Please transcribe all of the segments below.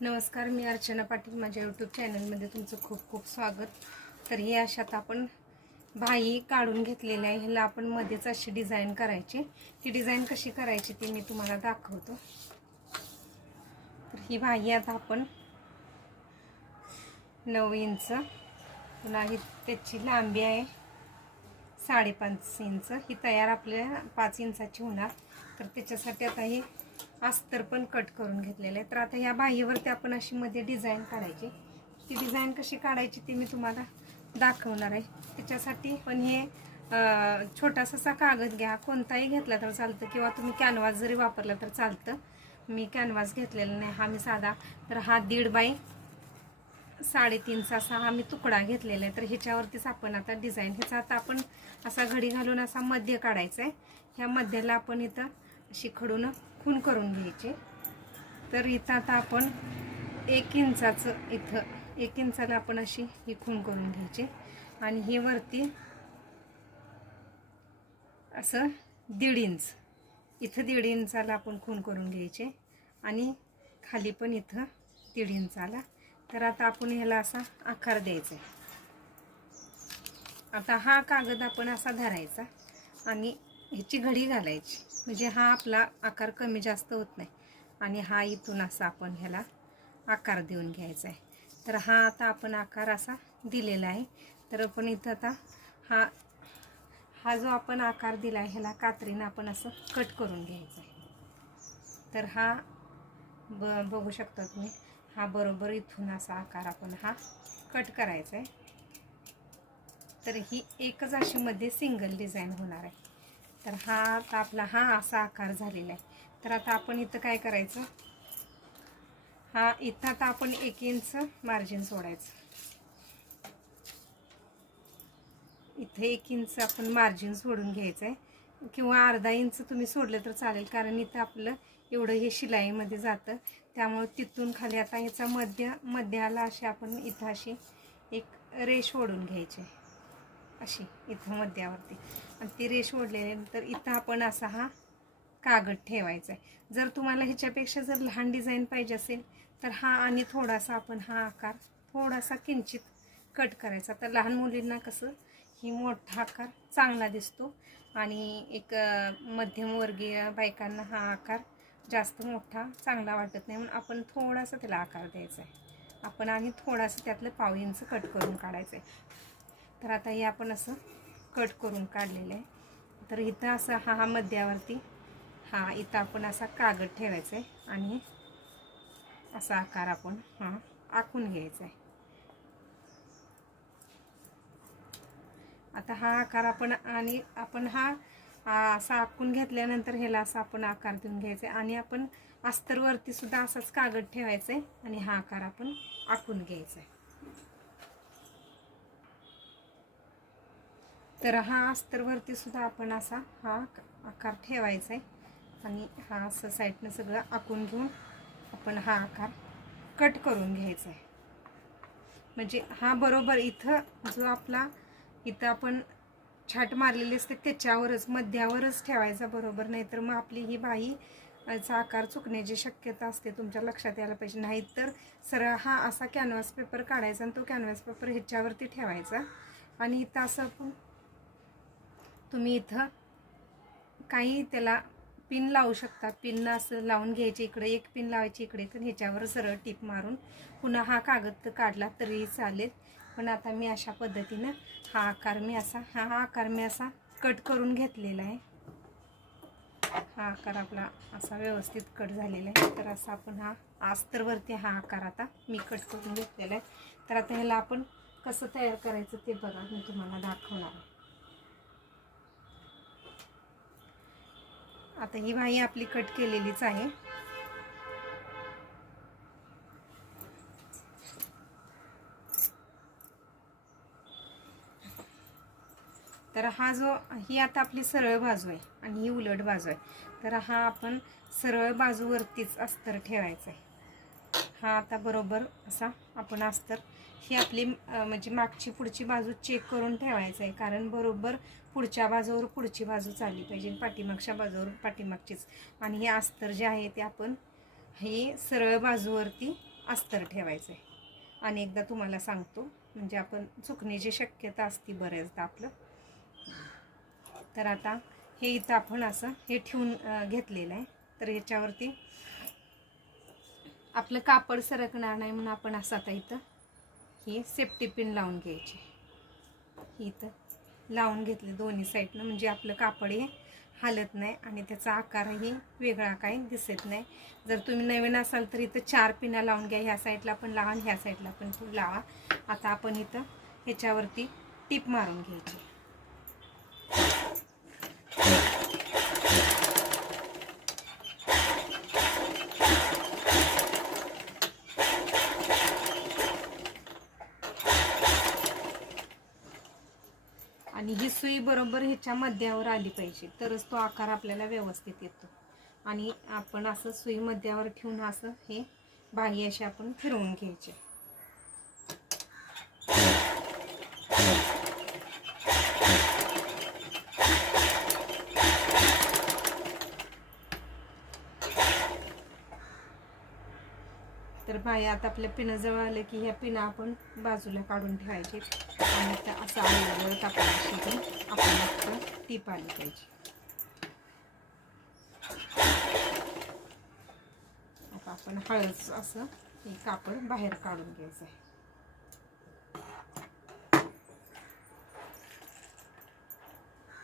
नमस्कार मी अर्चना पाटील. माझ्या यूट्यूब चॅनलमध्ये तुमचं खूप खूप स्वागत. तर हे अशात आपण भाई काढून घेतलेली आहे. ह्याला आपण मध्येच अशी डिझाईन करायची. ती डिझाईन कशी करायची ती मी तुम्हाला दाखवतो. तर ही भाई आता आपण नऊ इंच पुन्हा ही त्याची लांबी आहे साडेपाच इंच. ही तयार आपल्या पाच इंचाची होणार. तर त्याच्यासाठी आता ही अस्तर पण कट करून घेतलेलं आहे तर आता ह्या बाहीवरती आपण अशी मध्ये डिझाईन काढायची. ती डिझाईन कशी काढायची ती मी तुम्हाला दाखवणार आहे. त्याच्यासाठी पण हे अं, छोटासा कागद घ्या. कोणताही घेतला तर चालतं. किंवा तुम्ही कॅनव्हास जरी वापरला तर चालतं. मी कॅनव्हास घेतलेला नाही. हा मी साधा तर हा दीड बाय साडेतीनचा असा हा मी तुकडा घेतलेला आहे. तर ह्याच्यावरतीच आपण आता डिझाईन ह्याचा आता आपण असा घडी घालून असा मध्य काढायचा आहे. ह्या मध्याला आपण इथं अशी खडून खून करून घ्यायचे. तर इथं आता आपण एक इंचाचं इथं एक इंचाला आपण अशी ही खून करून घ्यायची. आणि ही वरती असं दीड इंच इथं दीड इंचाला आपण खून करून घ्यायचे. आणि खाली पण इथं दीड इंचाला. तर आता आपण ह्याला असा आकार द्यायचा आहे. आता हा कागद आपण असा धरायचा. आणि ह्याची घडी घालायची. म्हणजे हा आपला आकार कमी जास्त होत नाही. आणि हा इथून असा आपण ह्याला आकार देऊन घ्यायचा आहे. तर हा आता आपण आकार असा दिलेला आहे. तर आपण इथं आता हा हा जो आपण आकार दिला आहे ह्याला कात्रीनं आपण असं कट करून घ्यायचं आहे. तर हा ब बघू शकता तुम्ही हा बरोबर इथून असा आकार आपण हा कट करायचा आहे. तर ही एकच अशी मध्ये सिंगल डिझाईन होणार आहे. तर हा आता आपला हा असा आकार झालेला आहे. तर आता आपण इथं काय करायचं? हा इथं आता आपण एक इंच मार्जिन सोडायचं. इथे एक इंच आपण मार्जिन सोडून घ्यायचं आहे किंवा अर्धा इंच तुम्ही सोडलं तर चालेल कारण इथं आपलं एवढं हे शिलाईमध्ये जातं. त्यामुळे तिथून खाली आता याचा मध्य मध्याला अशी आपण इथं अशी एक रेष ओढून घ्यायची अशी इथं मध्यावरती. आणि ती रेष ओढल्यानंतर इथं आपण असा हा कागद ठेवायचा आहे जर तुम्हाला ह्याच्यापेक्षा जर लहान डिझाईन पाहिजे असेल तर हा आणि थोडासा आपण हा आकार थोडासा किंचित कट करायचा. तर लहान मुलींना कसं ही मोठा आकार चांगला दिसतो आणि एक मध्यमवर्गीय बायकांना हा आकार जास्त मोठा चांगला वाटत नाही म्हणून आपण थोडासा त्याला आकार द्यायचा आहे आपण आणि थोडासा त्यातलं पाव इंच कट करून काढायचं आहे तर आता हे आपण असं कट करून काढलेलं आहे. तर इथं असं हा हा मध्यावरती हा इथं आपण असा कागद ठेवायचा आहे आणि असा आकार आपण हा आखून घ्यायचा आहे आता हा आकार आपण आणि आपण हा असा आखून घेतल्यानंतर ह्याला असा आपण आकार देऊन घ्यायचा आहे आणि आपण अस्तरवरती सुद्धा असाच कागद ठेवायचा आहे आणि हा आकार आपण आखून घ्यायचा आहे तर हा अस्तरवरती सुद्धा आपण असा हा आकार ठेवायचा आहे. आणि हा असं साईडनं सगळं आखून घेऊन आपण हा आकार कट करून घ्यायचा आहे. म्हणजे हा बरोबर इथं जो आपला इथं आपण छाट मारलेली असते त्याच्यावरच मध्यावरच ठेवायचा बरोबर. नाही तर मग आपली ही बाई चा आकार चुकण्याची शक्यता असते. तुमच्या लक्षात यायला पाहिजे. नाहीतर सरळ हा असा कॅनव्हास पेपर काढायचा आणि तो कॅनव्हास पेपर ह्याच्यावरती ठेवायचा. आणि इथं असं आपण तुम्ही इथं काही त्याला पिन लावू शकता. पिन असं लावून घ्यायची इकडे एक पिन लावायची इकडे तर ह्याच्यावर सरळ टीप मारून पुन्हा हा कागद काढला तरीही चालेल. पण आता मी अशा पद्धतीनं हा आकार मी असा हा हा आकार मी असा कट करून घेतलेला आहे. हा आकार आपला असा व्यवस्थित कट झालेला आहे. तर असा आपण हा आस्तरवरती हा आकार आता मी कट करून घेतलेला आहे. तर आता ह्याला आपण कसं तयार करायचं ते बघा मी तुम्हाला दाखवणार आहे. आता ही बाई आपली कट केलेलीच आहे. तर हा जो ही आता आपली सरळ बाजू आहे आणि ही उलट बाजू आहे. तर हा आपण सरळ बाजूवरतीच अस्तर ठेवायचा आहे. हा आता बरोबर असा आपण अस्तर. ही आपली म्हणजे मागची पुढची बाजू चेक करून ठेवायचं आहे. कारण बरोबर पुढच्या बाजूवर पुढची बाजू चालली पाहिजे पाठीमागच्या बाजूवर पाठीमागचीच. आणि हे अस्तर जे आहे ते आपण हे सरळ बाजूवरती अस्तर ठेवायचं आहे. आणि एकदा तुम्हाला सांगतो म्हणजे आपण चुकण्याची शक्यता असते बऱ्याचदा आपलं. तर आता हे इथं आपण असं हे ठेवून घेतलेलं आहे. तर ह्याच्यावरती आपलं कापड सरकणार नाही म्हणून आपण असं आता इथं ही सेफ्टी पिन लावून घ्यायची. ही इथं लावून घेतले दोन्ही साईडनं म्हणजे आपलं कापड हे हालत नाही आणि त्याचा आकारही वेगळा काही दिसत नाही. जर तुम्ही नवीन असाल तर इथं चार पिना लावून घ्या. ह्या साईडला पण लावा ह्या साईडला पण लावा. आता आपण इथं ह्याच्यावरती टीप मारून घ्यायची आणि ही सुई बरोबर ह्याच्या मध्यावर आली पाहिजे. तरच तो आकार आपल्याला व्यवस्थित येतो. आणि आपण असं सुई मध्यावर ठेवून असं हे बाही असे आपण फिरवून घ्यायचे. तर बाया आता आपल्या पिनाजवळ आलं की ह्या पिना आपण बाजूला काढून ठेवायचे. आणि त्या असं आल्यावर कापडा शिजून आपल्याला फक्त टीप आली पाहिजे आता आपण हळद असं हे कापड बाहेर काढून घ्यायचं आहे.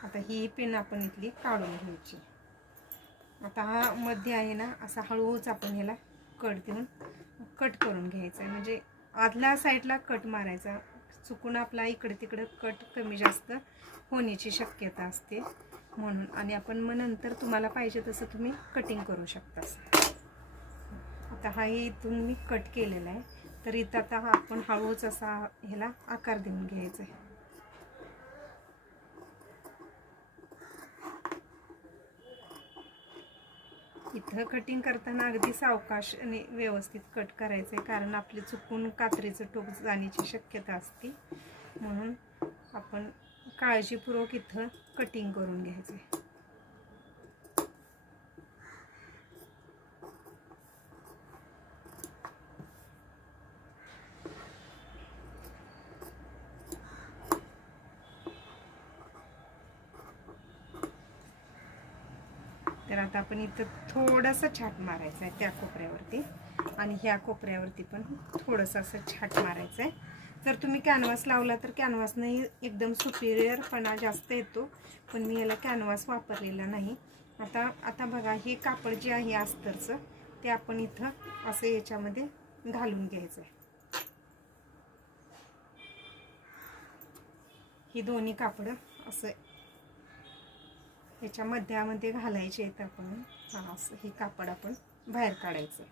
आता ही पिन आपण इथली काढून घ्यायची. आता हा मध्ये आहे ना असा हळूच आपण ह्याला कट देऊन कट करून घ्यायचा आहे. म्हणजे आदल्या साईडला कट मारायचा. चुकून आपला इकडे तिकडे कट कमी जास्त होण्याची शक्यता असते. म्हणून आणि आपण मग नंतर तुम्हाला पाहिजे तसं तुम्ही कटिंग करू शकता आता हा इथून मी कट केलेला आहे. तर इथं आता हा आपण हळूच असा ह्याला आकार देऊन घ्यायचा आहे. इथं कटिंग करताना अगदी सावकाश आणि व्यवस्थित कट करायचं आहे कारण आपले चुकून कात्रीचं टोक जाण्याची शक्यता असते. म्हणून आपण काळजीपूर्वक इथं कटिंग करून घ्यायचं आहे पण आपण इथं थोडंसं छाट मारायचं आहे त्या कोपऱ्यावरती. आणि ह्या कोपऱ्यावरती पण थोडंसं असं छाट मारायचं आहे जर तुम्ही कॅनव्हास लावला तर कॅनव्हासनंही एकदम सुपिरियरपणा जास्त येतो. पण मी याला कॅनव्हास वापरलेला नाही. आता आता बघा हे कापड जे आहे अस्तरचं ते आपण इथं असं याच्यामध्ये घालून घ्यायचं आहे ही दोन्ही कापडं असं याच्या मध्यामध्ये घालायचे आहेत आपण. हा असं हे कापड आपण बाहेर काढायचं.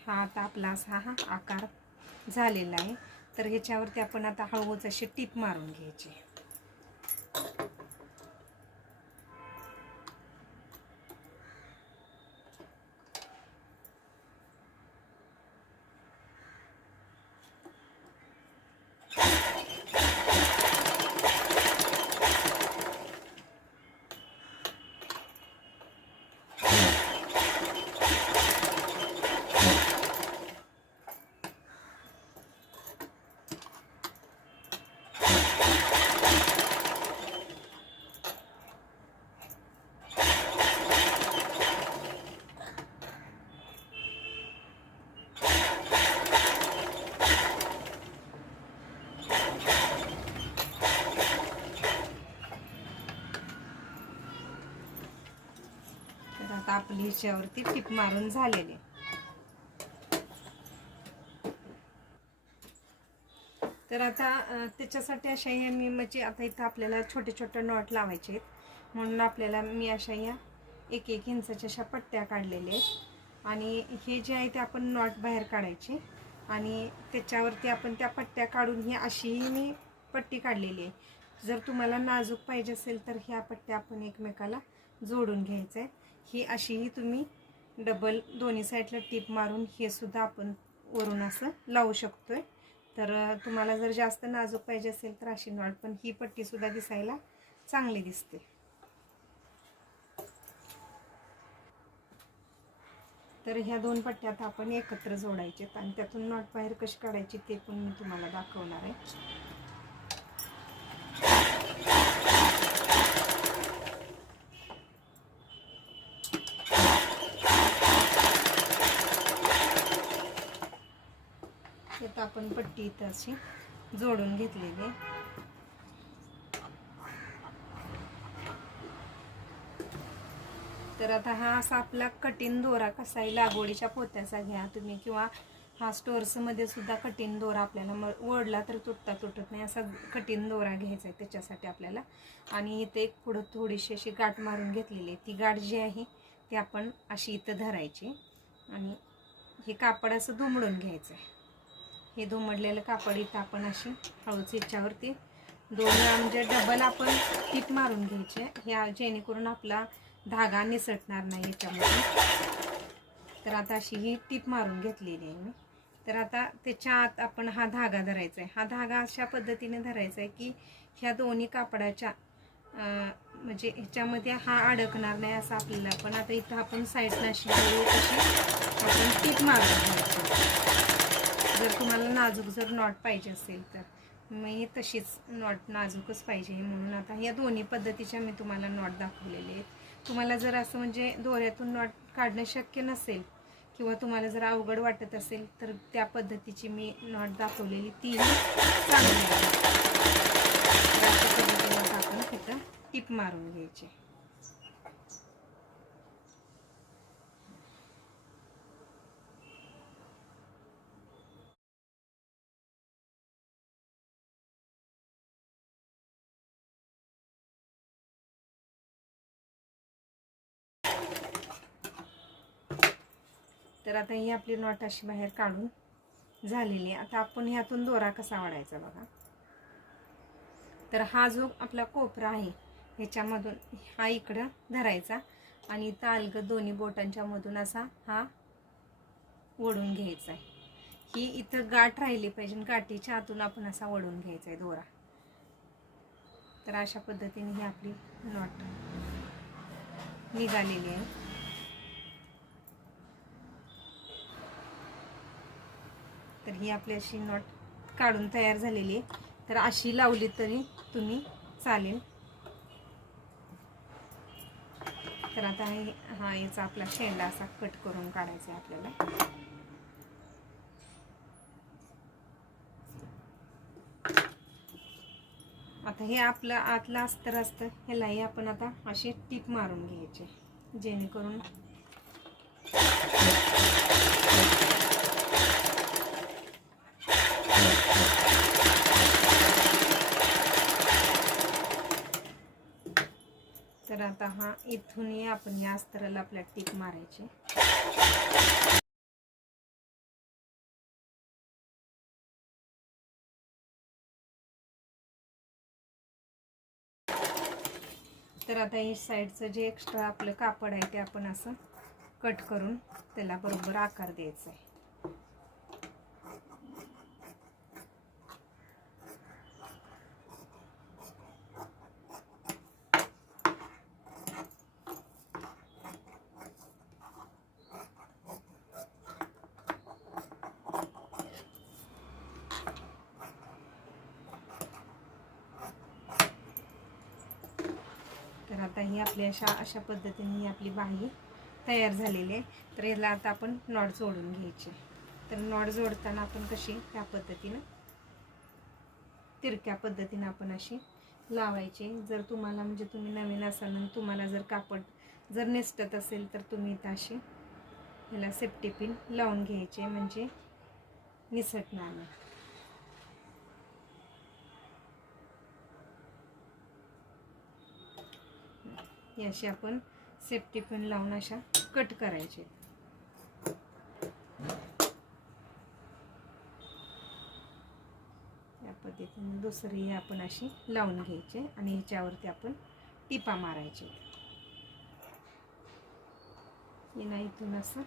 हा आता आपला असा हा आकार झालेला आहे. तर ह्याच्यावरती आपण आता हळूच अशी टीप मारून घ्यायची तर आता आपली ह्याच्यावरती टीप मारून झालेली. तर आता त्याच्यासाठी अशा ह्या मी म्हणजे आता इथं आपल्याला छोटे छोटे नॉट लावायचे आहेत. म्हणून आपल्याला मी अशा ह्या एक एक इंचाच्या अशा पट्ट्या काढलेल्या आहेत. आणि हे जे आहे ते आपण नॉट बाहेर काढायचे. आणि त्याच्यावरती आपण त्या पट्ट्या काढून ही अशीही मी पट्टी काढलेली आहे. जर तुम्हाला नाजूक पाहिजे असेल तर ह्या पट्ट्या आपण एकमेकाला जोडून घ्यायचं आहे ही अशीही तुम्ही डबल दोन्ही साईडला टीप मारून हे सुद्धा आपण वरून असं लावू शकतोय. तर तुम्हाला जर जास्त नाजूक पाहिजे असेल तर अशी नॉट पण ही पट्टीसुद्धा दिसायला चांगली दिसते. तर ह्या दोन पट्ट्यात आपण एकत्र जोडायचे आणि त्यातून नॉट बाहेर कशी काढायची ते पण मी तुम्हाला दाखवणार आहे. आपण पट्टी इथं अशी जोडून घेतलेली तर आता हा असा आपला कठीण दोरा कसा आहे लागवडीच्या पोत्याचा घ्या तुम्ही किंवा हा स्टोर्समध्ये सुद्धा कठीण दोरा आपल्याला म ओढला तर तुटता तुटत नाही असा कठीण दोरा घ्यायचा आहे त्याच्यासाठी आपल्याला. आणि इथे एक पुढं थोडीशी अशी गाठ मारून घेतलेली आहे. ती गाठ जी आहे ती आपण अशी इथं धरायची. आणि हे कापड असं दुमडून घ्यायचं आहे हे दुमडलेलं कापड इथं आपण अशी हळूच याच्यावरती दोन वेळा म्हणजे डबल आपण टीप मारून घ्यायचे ह्या जेणेकरून आपला धागा निसटणार नाही याच्यामध्ये. तर आता अशी ही टीप मारून घेतलेली आहे मी. तर आता त्याच्या आत आपण हा धागा धरायचा आहे. हा धागा अशा पद्धतीने धरायचा आहे की ह्या दोन्ही कापडाच्या म्हणजे ह्याच्यामध्ये हा अडकणार नाही असं आपल्याला. पण आता इथं आपण साईडला अशी हळू अशी आपण टीप मारून घ्यायची. जर तुम्हाला नाजूक जर नॉट पाहिजे असेल तर मी तशीच नॉट नाजूकच पाहिजे म्हणून आता या दोन्ही पद्धतीच्या मी तुम्हाला नॉट दाखवलेले आहेत. तुम्हाला जर असं म्हणजे दोऱ्यातून नॉट काढणं शक्य नसेल किंवा तुम्हाला जर अवघड वाटत असेल तर त्या पद्धतीची मी नॉट दाखवलेली तीही चांगली आहे आपण तिथं टीप मारून घ्यायची. तर आता ही आपली नॉट अशी बाहेर काढून झालेली आहे. आता आपण ह्यातून दोरा कसा वाढायचा बघा. तर हा जो आपला कोपरा आहे ह्याच्यामधून हा इकडं धरायचा आणि इथं अलगद दोन्ही बोटांच्या मधून असा हा ओढून घ्यायचा आहे. ही इथं गाठ राहिली पाहिजे गाठीच्या आतून आपण असा ओढून घ्यायचा आहे दोरा. तर अशा पद्धतीने ही आपली नॉट निघालेली आहे. तर ही आपली अशी नॉट काढून तयार झालेली आहे. तर अशी लावली तरी तुम्ही चालेल. तर आता हे हा याचा आपला शेंडा असा कट करून काढायचा आहे आपल्याला. आता हे आपलं आतलं अस्तर असतं ह्यालाही आपण आता अशी टीप मारून घ्यायची जेणेकरून आता हा इथूनही आपण या अस्तराला आपल्या टीप मारायची. तर आता हे साईडचं जे एक्स्ट्रा आपलं कापड आहे ते आपण असं कट करून त्याला बरोबर आकार द्यायचा आहे. तर आता ही आपली अशा अशा पद्धतीने ही आपली बाही तयार झालेली आहे. तर याला आता आपण नॉट जोडून घ्यायची. तर नॉट जोडताना आपण कशी त्या पद्धतीनं तिरक्या पद्धतीनं आपण अशी लावायची. जर तुम्हाला म्हणजे तुम्ही नवीन असाल आणि तुम्हाला जर कापड जर नेसटत असेल तर तुम्ही इथं अशी याला सेफ्टी पिन लावून घ्यायचे. म्हणजे निसटणार नाही. ही अशी आपण सेफ्टी पिन लावून अशा कट करायचे. या पद्धतीने दुसरी आपण अशी लावून घ्यायचे आणि ह्याच्यावरती आपण टिपा मारायचे. नाही इथून असं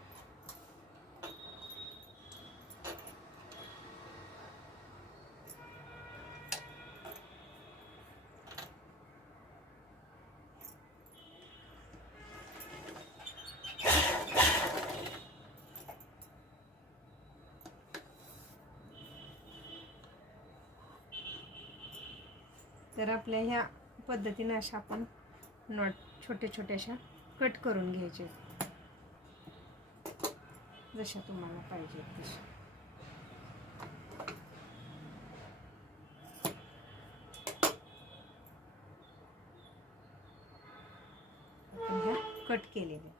तर आपल्या ह्या पद्धतीने अशा आपण नॉट छोटे छोट्याशा कट करून घ्यायचे. जशा तुम्हाला पाहिजे तशा. ह्या कट केलेल्या.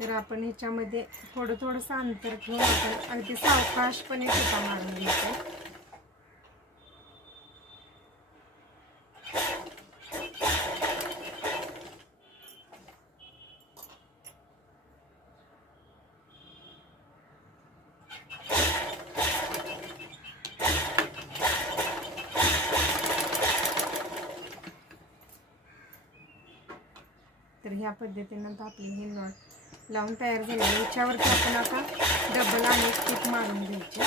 तर आपण ह्याच्यामध्ये थोडं थोडंसं अंतर ठेवून आपण अगदी सावकाशपणे टिपा मारून घ्यायचं पद्धतीनं आता आपली ही नॉट लावून तयार झाली याच्यावरती आपण आता डबल आणि एक पीठ मारून घ्यायची.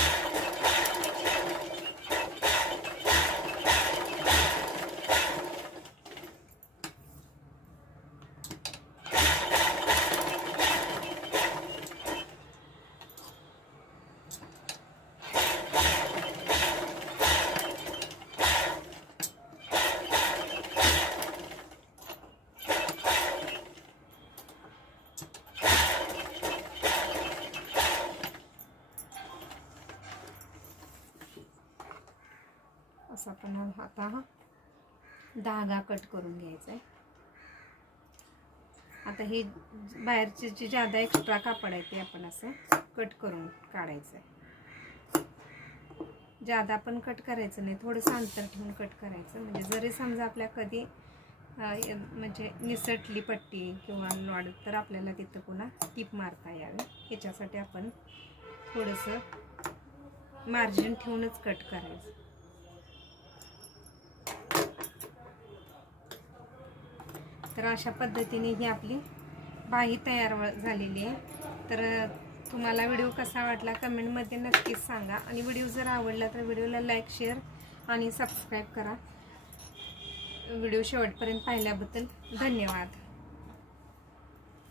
असा आपण आता हा. धागा कट करून घ्यायचा आहे आता हे बाहेरचे जे जादा एक्स्ट्रा कापड आहे ते आपण असं कट करून काढायचं आहे जादा पण कट करायचं नाही थोडंसं अंतर ठेवून कट करायचं. म्हणजे जरी समजा आपल्या कधी म्हणजे निसटली पट्टी किंवा नॉड तर आपल्याला तिथं पुन्हा टीप मारता यावी. ह्याच्यासाठी आपण थोडंसं मार्जिन ठेवूनच कट करायचं. तर अशा पद्धतीने ही आपली बाही तयार व- झालेली आहे. तर तुम्हाला व्हिडिओ कसा वाटला कमेंटमध्ये नक्कीच सांगा. आणि व्हिडिओ जर आवडला तर व्हिडिओला लाईक शेअर आणि सबस्क्राईब करा. व्हिडिओ शेवटपर्यंत पाहिल्याबद्दल धन्यवाद.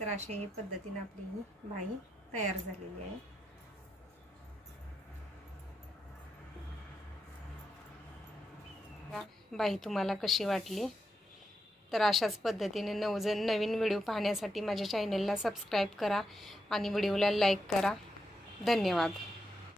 तर अशा ही पद्धतीने आपली ही बाई तयार झालेली आहे. बाई तुम्हाला कशी वाटली? तर अशाच पद्धतीने नवजण नवीन व्हिडिओ पाहण्यासाठी माझ्या चॅनलला सबस्क्राईब करा आणि व्हिडिओला लाईक करा. धन्यवाद.